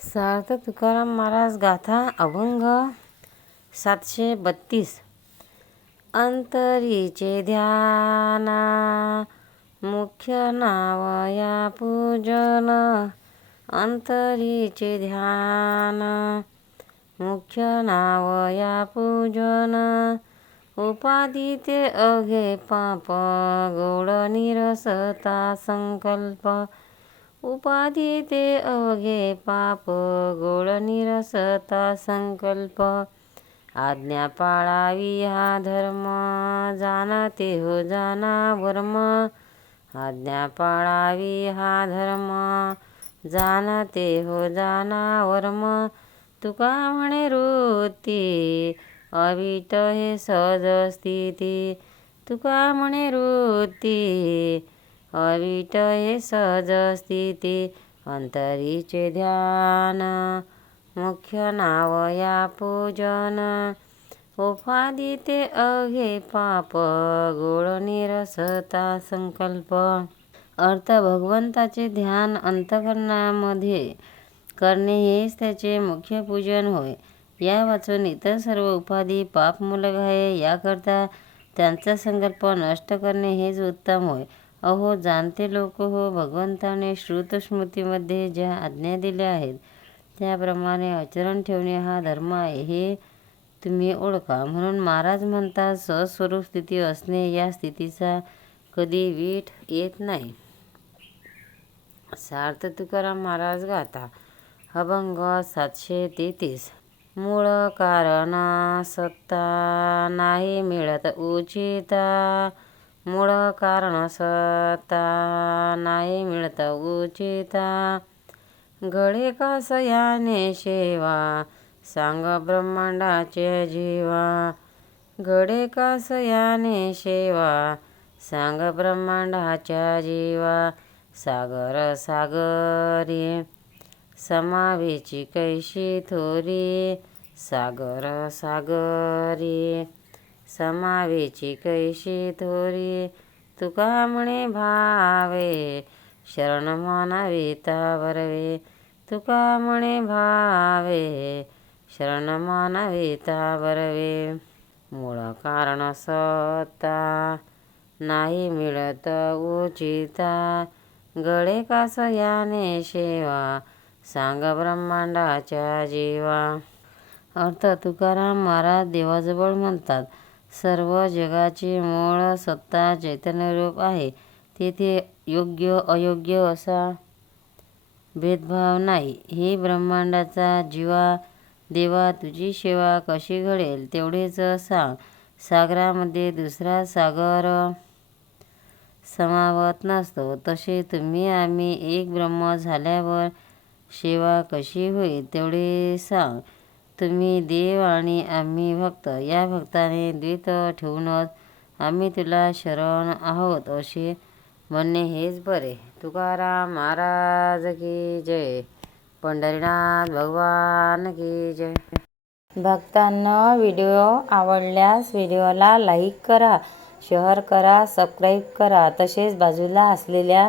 सार्थ तुकाराम महाराज गाथा अभंग सातशे बत्तीस. अंतरीचे ध्याना मुख्य नाव या पूजन. अंतरीचे ध्यान मुख्य नाव या पूजन. उपाधी ते अघे पाप गोड निरसता संकल्प. उपाधी ते अवघे पाप गोळ निरसता संकल्प. आज्ञा पाळावी हा धर्म जाना ते हो जाना वर्म. आज्ञा पाळावी हा धर्म जाना ते हो जाना वर्म. तुका म्हणे वृत्ती अविट हे सहज स्थिती. तुका म्हणे वृत्ती अविट हे सहज स्थिती अंतरीचे ध्यान. मुख्य नाव या पूजन. उपाधी ते अघे पाप गोळ निरसता संकल्प. अर्थ भगवंताचे ध्यान अंतकरणामध्ये करणे हेच त्याचे मुख्य पूजन होय. या वाचून इतर सर्व उपाधी पापमूलक आहे याकरता त्यांचा संकल्प नष्ट करणे हेच उत्तम होय. अहो जाणते लोक हो भगवंताने श्रुतस्मृतीमध्ये ज्या आज्ञा दिल्या आहेत त्याप्रमाणे आचरण ठेवणे हा धर्म आहे हे तुम्ही ओळखा. म्हणून महाराज म्हणतात सस्वरूप स्थिती असणे या स्थितीचा कधी वीट येत नाही. सार्थ तुकाराम महाराज गाता अभंग सातशे तेहतीस. मूळ कारण सत्ता नाही मिळत उचिता. मूळ कारण सत्ता नाही मिळत उचिता. घडे कस याने शेवा? सांग ब्रह्मांडाचे जीवा. घडे कस याने शेवा? सांग ब्रह्मांडाच्या जीवा. सागर सागरी समावेची कैशी थोरी? सागर सागरी. समावेची कैशी थोरी तुका म्हणे भावे. शरण मानावे बरवे तुका म्हणे भावे. शरण मानावे बरवे मूळ कारण सत्ता नाही मिळत उचिता. गळे कास याने शेवा सांग ब्रह्मांडाच्या जीवा. अर्थ तुकाराम महाराज देवाजवळ म्हणतात सर्व जगाचे मूळ सत्ता चैतन्यरूप आहे. तेथे योग्य अयोग्य असा भेदभाव नाही. हे ब्रह्मांडाचा जीवा देवा तुझी सेवा कशी घडेल तेवढेच सांग. सागरामध्ये दुसरा सागर समावत नसतो. तसे तुम्ही आम्ही एक ब्रह्म झाल्यावर सेवा कशी होईल तेवढे सांग. तुम्ही देव आणि आम्ही भक्त. या भक्ताने द्वित ठेवूनच आम्ही तुला शरण आहोत असे म्हणणे हेच बरे. तुकाराम महाराज की जय. पंढरीनाथ भगवान की जय. भक्तांना व्हिडिओ आवडल्यास व्हिडिओला लाईक करा शेअर करा सबस्क्राईब करा. तसेच बाजूला असलेल्या